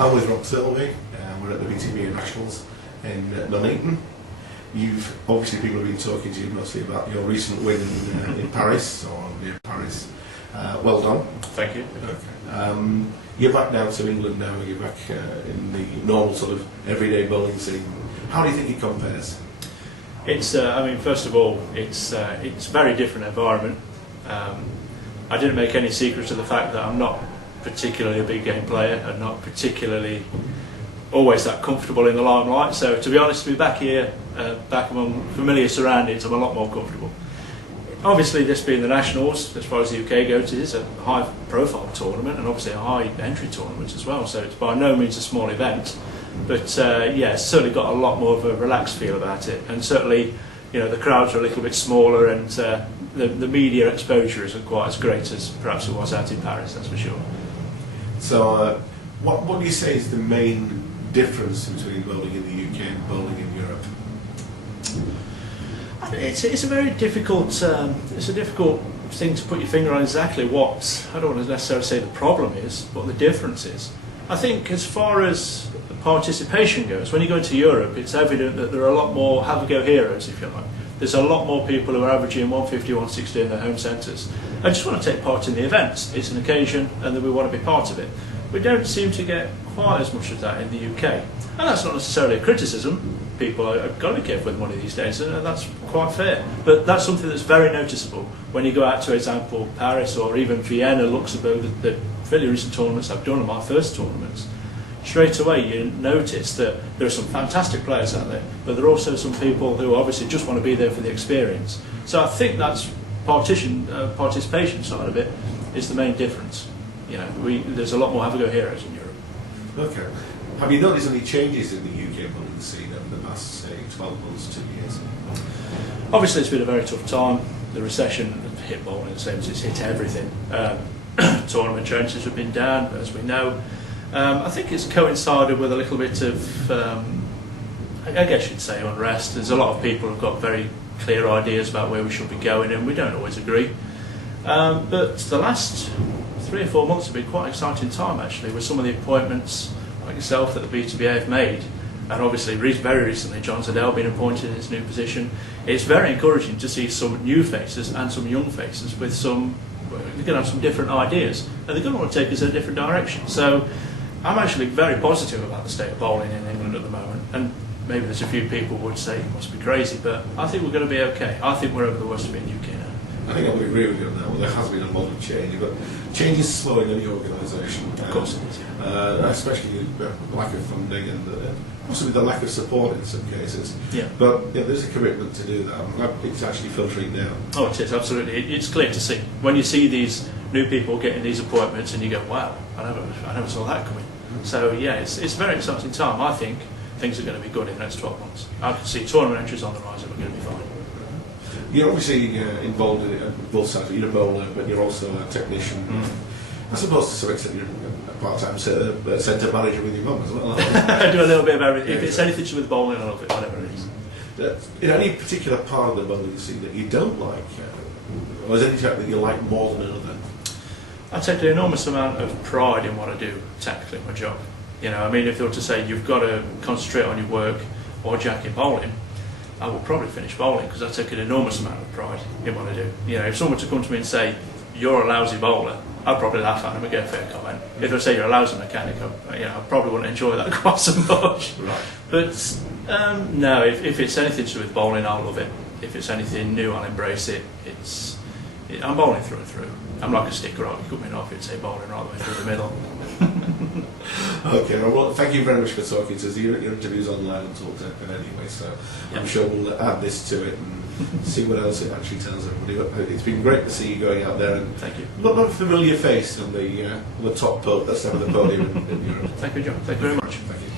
I'm with Rob Thurlby. We're at the BTBA Nationals in Nuneaton. You've obviously people have been talking to you mostly about your recent win in Paris or near Paris. Well done. Thank you. Okay. You're back down to England now. You're back in the normal sort of everyday bowling scene. How do you think it compares? It's. I mean, first of all, it's a very different environment. I didn't make any secret of the fact that I'm not particularly a big game player and not particularly always that comfortable in the limelight. So to be honest, to be back here, back among familiar surroundings, I'm a lot more comfortable. Obviously, this being the Nationals, as far as the UK goes, it is a high-profile tournament and obviously a high-entry tournament as well. So it's by no means a small event, but yeah, it's certainly got a lot more of a relaxed feel about it. And certainly, you know, the crowds are a little bit smaller, and the media exposure isn't quite as great as perhaps it was out in Paris. That's for sure. So, what do you say is the main difference between bowling in the UK and bowling in Europe? It's a very difficult. It's a difficult thing to put your finger on exactly what. I don't want to necessarily say the problem is, but the difference is. I think as far as participation goes, when you go into Europe, it's evident that there are a lot more have-a-go heroes, if you like. There's a lot more people who are averaging 150, 160 in their home centres and just want to take part in the events. It's an occasion, and then we want to be part of it. We don't seem to get quite as much of that in the UK, and that's not necessarily a criticism. People have got to be careful with money these days, and that's quite fair. But that's something that's very noticeable when you go out to, for example, Paris or even Vienna, Luxembourg, the fairly recent tournaments I've done, are my first tournaments. Straight away you notice that there are some fantastic players out there, but there are also some people who obviously just want to be there for the experience. So I think that's participation side of it is the main difference. You know, there's a lot more have-a-go heroes in Europe. Okay. Have you noticed any changes in the UK bowling scene over the past, say, 12 months, 2 years? Obviously it's been a very tough time. The recession hit bowling the same as it's hit everything. Tournament chances have been down, as we know. I think it's coincided with a little bit of, I guess you'd say, unrest. There's a lot of people who've got very clear ideas about where we should be going, and we don't always agree. But the last 3 or 4 months have been quite an exciting time, actually, with some of the appointments, like yourself, that the BTBA have made. And obviously, very recently, John Zadell being appointed in his new position. It's very encouraging to see some new faces and some young faces with some, they're going to have some different ideas, and they're going to want to take us in a different direction. So I'm actually very positive about the state of bowling in England at the moment, and maybe there's a few people who would say you must be crazy, but I think we're going to be okay. I think we're over the worst of it in the UK now. I think I would agree with you on that. Well, there has been a lot of change, but change is slow in any organisation. Of course it is, yeah. Especially the lack of funding and possibly the lack of support in some cases. Yeah. But yeah, there's a commitment to do that. I'm glad it's actually filtering down. Oh, it is, absolutely. It's clear to see. When you see these new people getting these appointments and you go, wow, I never saw that coming. So yeah, it's a very exciting time. I think things are going to be good in the next 12 months. I can see tournament entries on the rise and we're going to be fine. You're obviously involved in both sides. You're a bowler, but you're also a technician. I suppose to some extent you're a part-time centre manager with your mum as well. I do a little bit of everything. If it's anything to do with bowling, I love it, whatever it is. In any particular part of the bowling scene that you don't like, or is there anything that you like more than another? I take an enormous amount of pride in what I do, technically, my job. You know, I mean, if they were to say you've got to concentrate on your work or jack in bowling, I will probably finish bowling because I take an enormous amount of pride in what I do. You know, if someone were to come to me and say, you're a lousy bowler, I'd probably laugh at them and get a fair comment. If they say you're a lousy mechanic, I probably wouldn't enjoy that quite so much. Right. But no, if it's anything to do with bowling, I'll love it. If it's anything new, I'll embrace it. I'm bowling through and through. I'm like a sticker, you cut me off, it'd say bowling right the way through the middle. Okay, well, thank you very much for talking to us. Your interview's online and talked anyway, so I'm sure we'll add this to it and see what else it actually tells everybody. It's been great to see you going out there, and thank you. Not a familiar face on the top that's on the podium in Europe. Thank you, John. Thank you very much. Thank you.